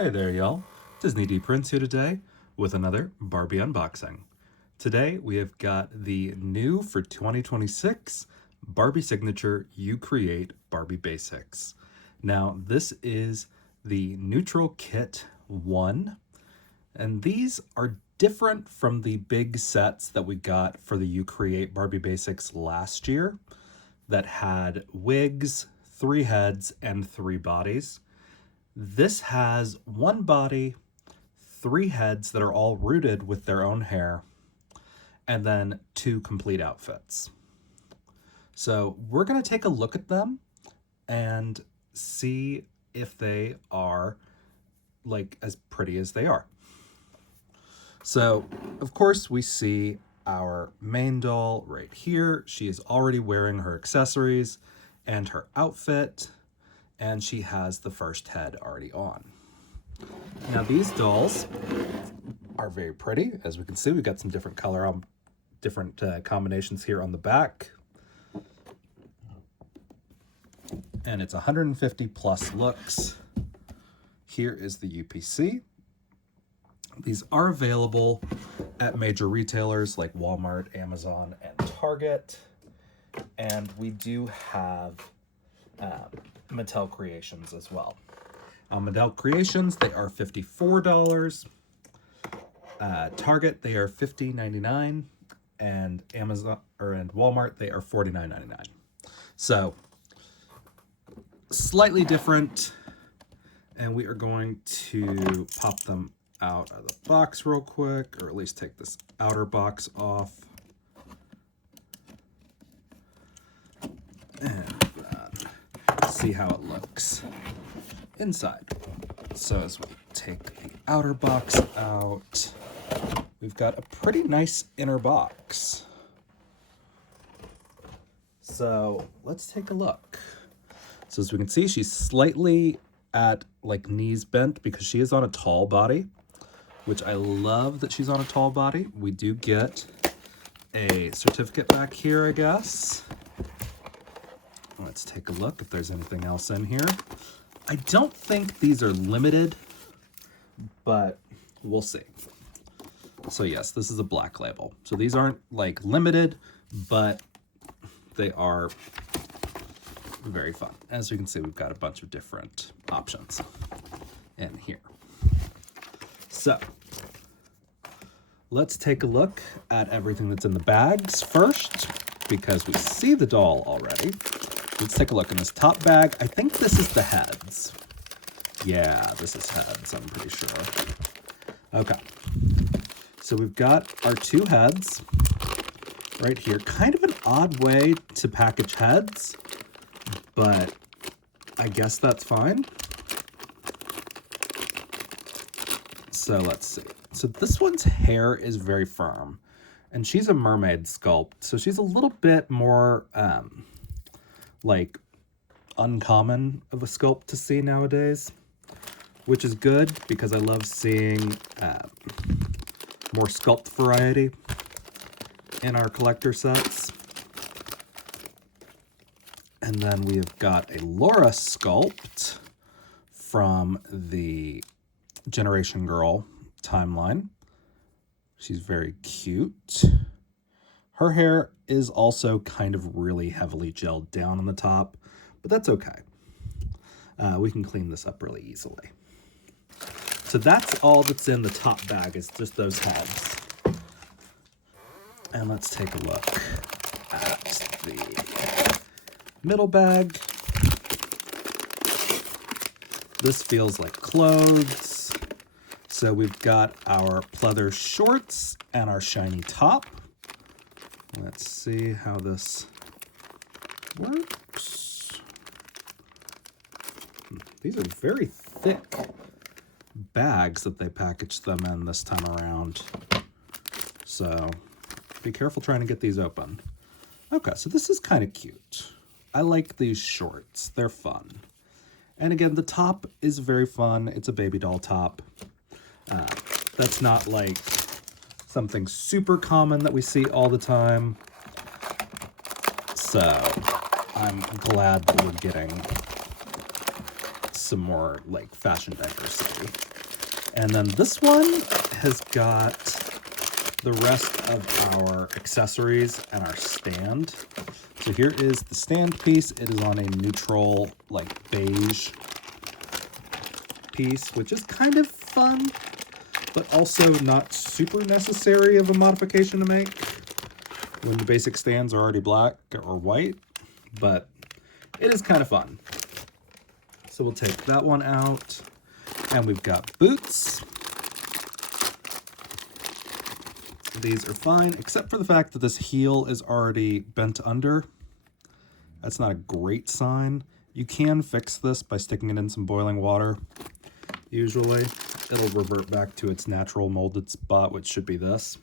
Hey there, y'all. Disney D Prince here today with another Barbie unboxing. Today we have got the new for 2026 Barbie Signature You Create Barbie Basics. Now, this is the Neutral Kit 1, and these are different from the big sets that we got for the You Create Barbie Basics last year that had wigs, 3 heads, and 3 bodies. This has 1 body, 3 heads that are all rooted with their own hair, and then 2 complete outfits. So we're going to take a look at them and see if they are like as pretty as they are. So, of course, we see our main doll right here. She is already wearing her accessories and her outfit, and she has the first head already on. Now these dolls are very pretty. As we can see, we've got some different color, different combinations here on the back. And it's 150 plus looks. Here is the UPC. These are available at major retailers like Walmart, Amazon, and Target. And we do have Mattel Creations as well. Mattel Creations, they are $54. Target, they are $50.99, and Amazon and Walmart, they are $49.99. So slightly different, and we are going to pop them out of the box real quick, or at least take this outer box off. And see how it looks inside. So as we take the outer box out, we've got a pretty nice inner box. So let's take a look. So as we can see, she's slightly at like knees bent because she is on a tall body, which I love that she's on a tall body. We do get a certificate back here, I guess. Let's take a look if there's anything else in here. I don't think these are limited, but we'll see. So yes, this is a black label. So these aren't like limited, but they are very fun. As you can see, we've got a bunch of different options in here. So let's take a look at everything that's in the bags first, because we see the doll already. Let's take a look in this top bag. I think this is the heads. Yeah, this is heads, I'm pretty sure. Okay. So we've got our 2 heads right here. Kind of an odd way to package heads, but I guess that's fine. So let's see. So this one's hair is very firm, and she's a mermaid sculpt. So she's a little bit more like uncommon of a sculpt to see nowadays, which is good because I love seeing more sculpt variety in our collector sets. And then we have got a Laura sculpt from the Generation Girl timeline. She's very cute. Her hair is also kind of really heavily gelled down on the top, but that's okay. We can clean this up really easily. So that's all that's in the top bag, is just those heads. And let's take a look at the middle bag. This feels like clothes. So we've got our pleather shorts and our shiny top. Let's see how this works. These are very thick bags that they packaged them in this time around. So be careful trying to get these open. Okay, so this is kind of cute. I like these shorts. They're fun. And again, the top is very fun. It's a baby doll top. That's not like something super common that we see all the time. So I'm glad that we're getting some more like fashion diversity. And then this one has got the rest of our accessories and our stand. So here is the stand piece. It is on a neutral, like beige piece, which is kind of fun, but also not super necessary of a modification to make when the basic stands are already black or white, but it is kind of fun. So we'll take that one out, and we've got boots. These are fine, except for the fact that this heel is already bent under. That's not a great sign. You can fix this by sticking it in some boiling water. Usually, it'll revert back to its natural molded spot, which should be this.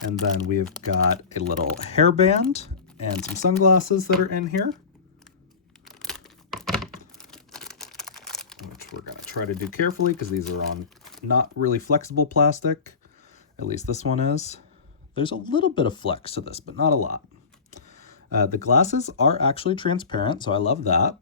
And then we've got a little hairband and some sunglasses that are in here, which we're gonna try to do carefully because these are on not really flexible plastic. At least this one is. There's a little bit of flex to this, but not a lot. The glasses are actually transparent, so I love that.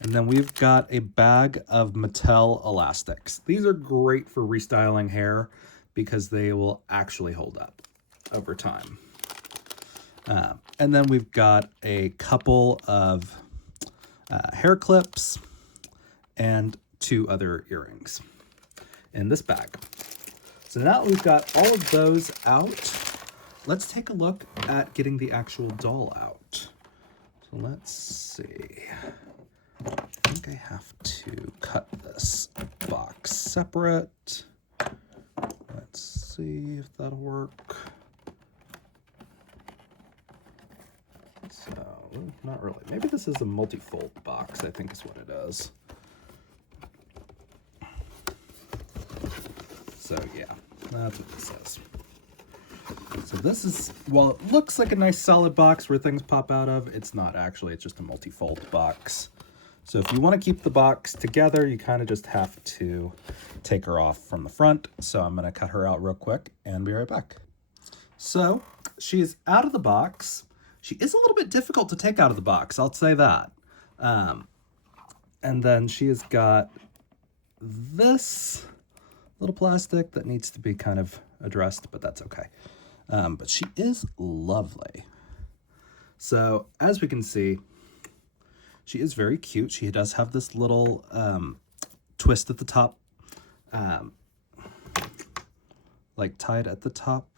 And then we've got a bag of Mattel elastics. These are great for restyling hair because they will actually hold up over time. And then we've got a couple of hair clips and 2 other earrings in this bag. So now that we've got all of those out, let's take a look at getting the actual doll out. So let's see. I think I have to cut this box separate. Let's see if that'll work. So, not really. Maybe this is a multi-fold box, I think is what it is. So yeah, that's what this is. So this is, while it looks like a nice solid box where things pop out of, it's not actually, it's just a multi-fold box. So if you want to keep the box together, you kind of just have to take her off from the front. So I'm going to cut her out real quick and be right back. So she is out of the box. She is a little bit difficult to take out of the box, I'll say that. And then she has got this little plastic that needs to be kind of addressed, but that's okay. But she is lovely. So as we can see, she is very cute. She does have this little twist at the top, like tied at the top.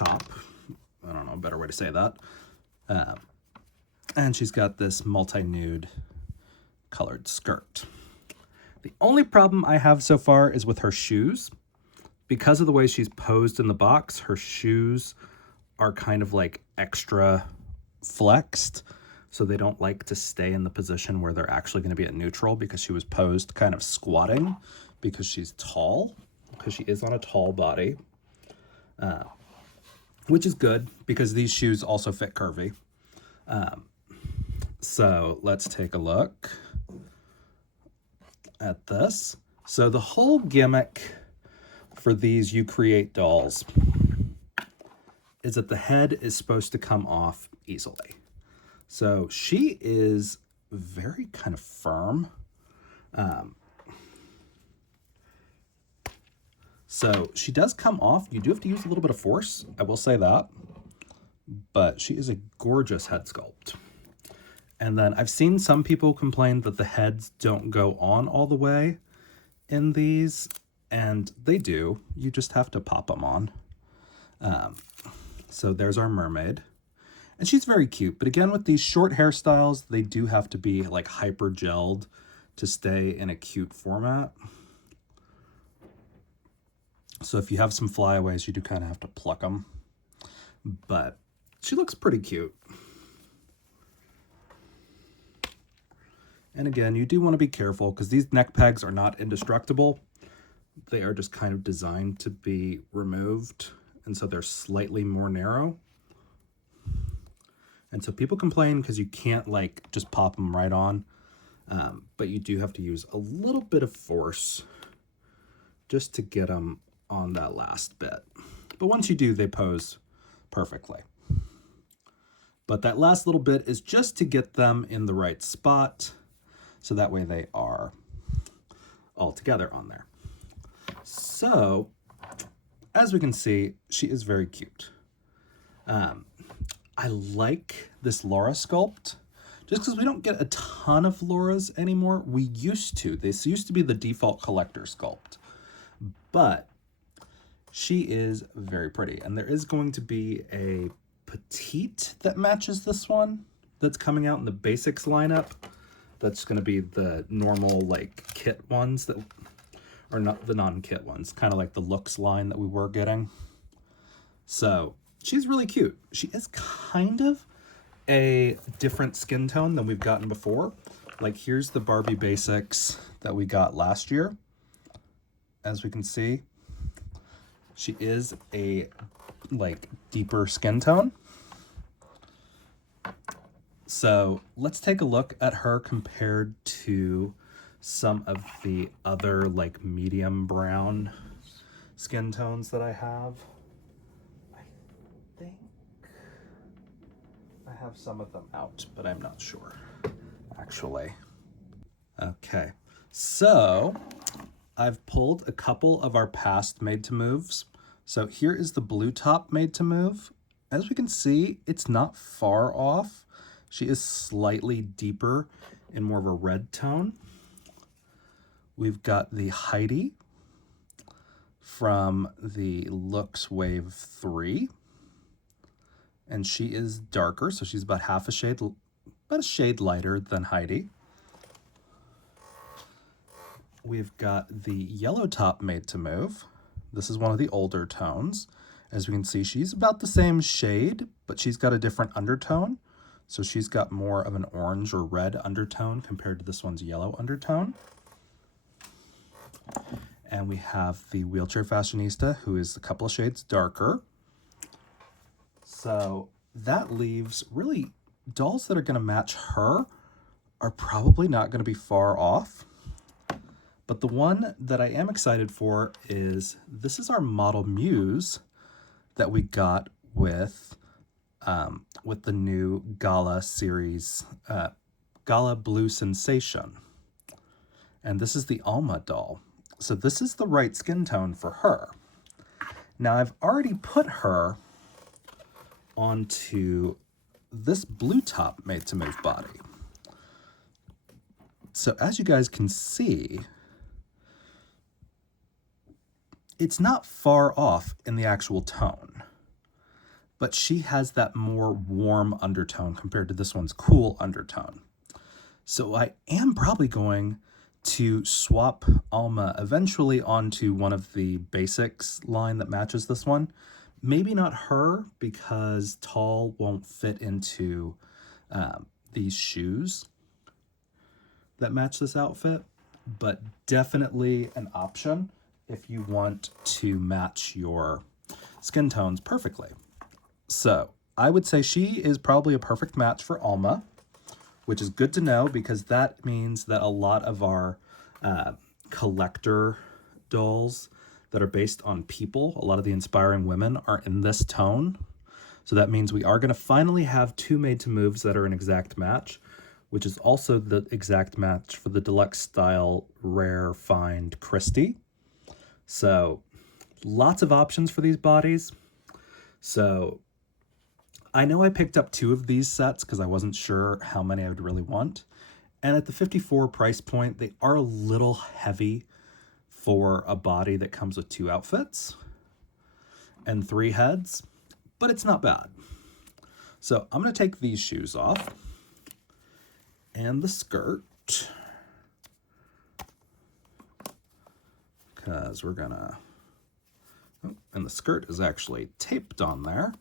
I don't know a better way to say that. And she's got this multi-nude colored skirt. The only problem I have so far is with her shoes. Because of the way she's posed in the box, her shoes are kind of like extra flexed. So they don't like to stay in the position where they're actually going to be at neutral because she was posed kind of squatting because she's tall, because she is on a tall body, which is good because these shoes also fit curvy. So let's take a look at this. So the whole gimmick for these You Create dolls is that the head is supposed to come off easily. So she is very kind of firm. So she does come off. You do have to use a little bit of force, I will say that. But she is a gorgeous head sculpt. And then I've seen some people complain that the heads don't go on all the way in these, and they do. You just have to pop them on. So there's our mermaid. And she's very cute, but again, with these short hairstyles, they do have to be like hyper gelled to stay in a cute format. So if you have some flyaways, you do kind of have to pluck them. But she looks pretty cute. And again, you do want to be careful because these neck pegs are not indestructible. They are just kind of designed to be removed. And so they're slightly more narrow. And so people complain because you can't like just pop them right on. But you do have to use a little bit of force just to get them on that last bit. But once you do, they pose perfectly. But that last little bit is just to get them in the right spot, so that way they are all together on there. So, as we can see, she is very cute. I like this Laura sculpt, just because we don't get a ton of Lauras anymore. We used to. This used to be the default collector sculpt. But she is very pretty. And there is going to be a petite that matches this one that's coming out in the basics lineup. That's going to be the normal, like, kit ones that are not the non-kit ones, kind of like the looks line that we were getting. So she's really cute. She is kind of a different skin tone than we've gotten before. Like, here's the Barbie basics that we got last year. As we can see, she is a, like, deeper skin tone. So let's take a look at her compared to some of the other, like, medium brown skin tones that I have. I think I have some of them out, but I'm not sure, actually. Okay, so I've pulled a couple of our past made to moves. So here is the blue top made to move. As we can see, it's not far off. She is slightly deeper in more of a red tone. We've got the Heidi from the Looks Wave 3. And she is darker, so she's about half a shade, about a shade lighter than Heidi. We've got the yellow top made to move. This is one of the older tones. As we can see, she's about the same shade, but she's got a different undertone. So she's got more of an orange or red undertone compared to this one's yellow undertone. And we have the Wheelchair Fashionista, who is a couple of shades darker. So that leaves really dolls that are going to match her are probably not going to be far off. But the one that I am excited for is, this is our Model Muse that we got with the new Gala series, Gala Blue Sensation. And this is the Alma doll. So this is the right skin tone for her. Now I've already put her onto this blue top made to move body. So as you guys can see, it's not far off in the actual tone, but she has that more warm undertone compared to this one's cool undertone. So I am probably going to swap Alma eventually onto one of the basics line that matches this one. Maybe not her, because tall won't fit into these shoes that match this outfit, but definitely an option if you want to match your skin tones perfectly. So I would say she is probably a perfect match for Alma, which is good to know, because that means that a lot of our collector dolls that are based on people, a lot of the inspiring women, are in this tone. So that means we are going to finally have two made to moves that are an exact match, which is also the exact match for the deluxe style rare find Christie. So lots of options for these bodies. So I know I picked up two of these sets because I wasn't sure how many I would really want. And at the $54 price point, they are a little heavy for a body that comes with two outfits and three heads, but it's not bad. So I'm going to take these shoes off and the skirt, because we're gonna, oh, and the skirt is actually taped on there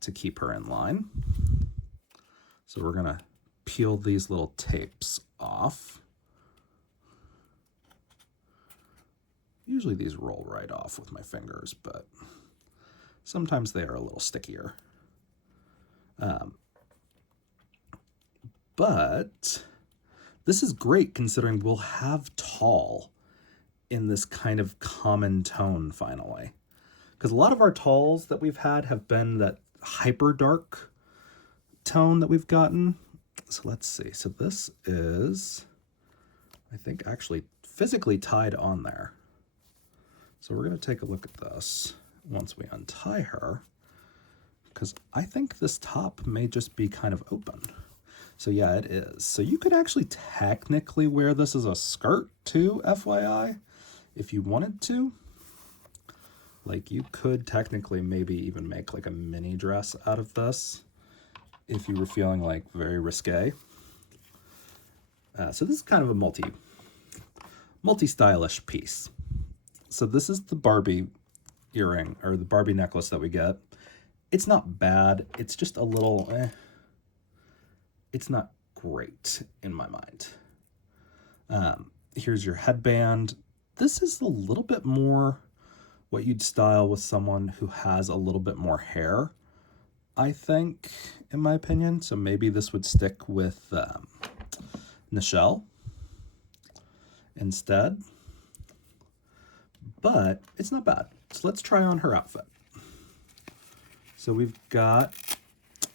to keep her in line. So we're gonna peel these little tapes off. Usually these roll right off with my fingers, but sometimes they are a little stickier. But this is great considering we'll have tall in this kind of common tone finally. Because a lot of our talls that we've had have been that hyper dark tone that we've gotten. So let's see. So this is, I think, actually physically tied on there. So we're going to take a look at this once we untie her, because I think this top may just be kind of open. So yeah, it is. So you could actually technically wear this as a skirt too, FYI, if you wanted to. Like, you could technically maybe even make like a mini dress out of this if you were feeling like very risque. So this is kind of a multi-stylish piece. So this is the Barbie earring, or the Barbie necklace that we get. It's not bad. It's just a little, it's not great in my mind. Here's your headband. This is a little bit more what you'd style with someone who has a little bit more hair, I think, in my opinion. So maybe this would stick with Nichelle instead. But it's not bad. So let's try on her outfit. So we've got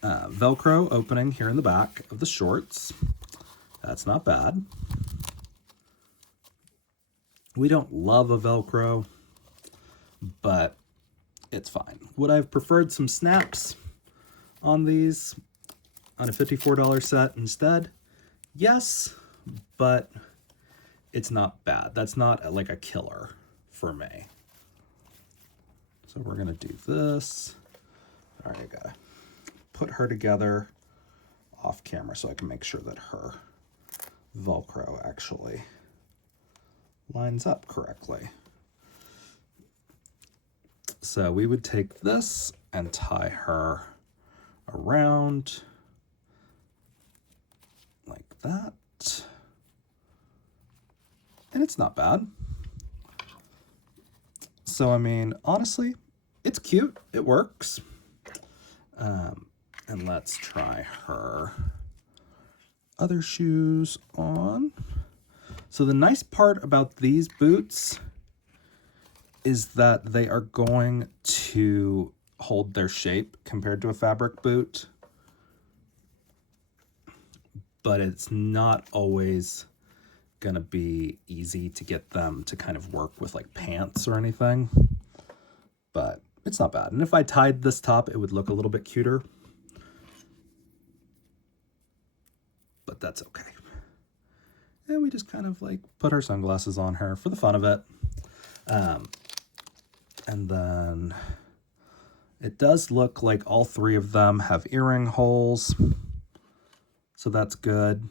Velcro opening here in the back of the shorts. That's not bad. We don't love a Velcro, but it's fine. Would I have preferred some snaps on these on a $54 set instead? Yes, but it's not bad. That's not like a killer for me. So we're gonna do this. All right, I gotta put her together off camera so I can make sure that her Velcro actually lines up correctly. So we would take this and tie her around like that. And it's not bad. So, I mean, honestly, it's cute. It works. And let's try her other shoes on. So the nice part about these boots is that they are going to hold their shape compared to a fabric boot. But it's not always gonna be easy to get them to kind of work with like pants or anything. But it's not bad. And if I tied this top, it would look a little bit cuter. But that's okay. And we just kind of like put our sunglasses on her for the fun of it. And then it does look like all three of them have earring holes. So that's good.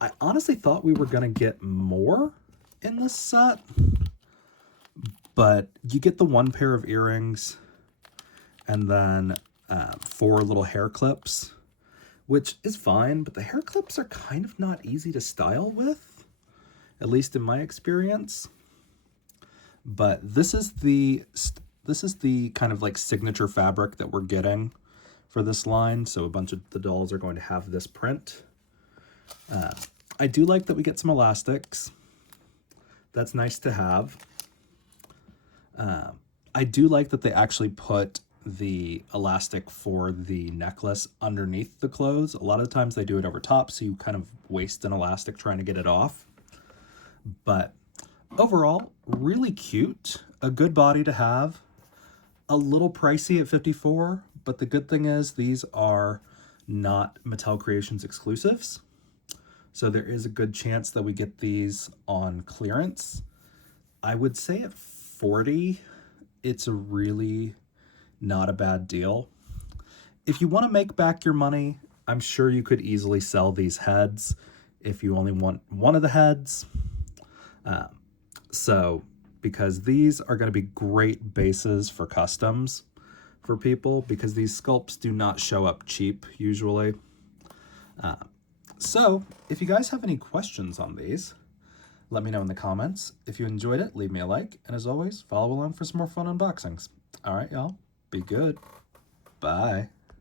I honestly thought we were going to get more in this set. But you get the one pair of earrings and then 4 little hair clips, which is fine. But the hair clips are kind of not easy to style with, at least in my experience. But this is the kind of like signature fabric that we're getting for this line. So a bunch of the dolls are going to have this print. I do like that we get some elastics. That's nice to have. I do like that they actually put the elastic for the necklace underneath the clothes. A lot of the times they do it over top, so you kind of waste an elastic trying to get it off. But overall, really cute. A good body to have. A little pricey at $54, but the good thing is these are not Mattel Creations exclusives. So there is a good chance that we get these on clearance. I would say at $40, it's a really not a bad deal. If you want to make back your money, I'm sure you could easily sell these heads if you only want one of the heads. Because these are going to be great bases for customs for people, because these sculpts do not show up cheap usually. So if you guys have any questions on these, let me know in the comments. If you enjoyed it, leave me a like. And as always, follow along for some more fun unboxings. All right, y'all. Be good. Bye.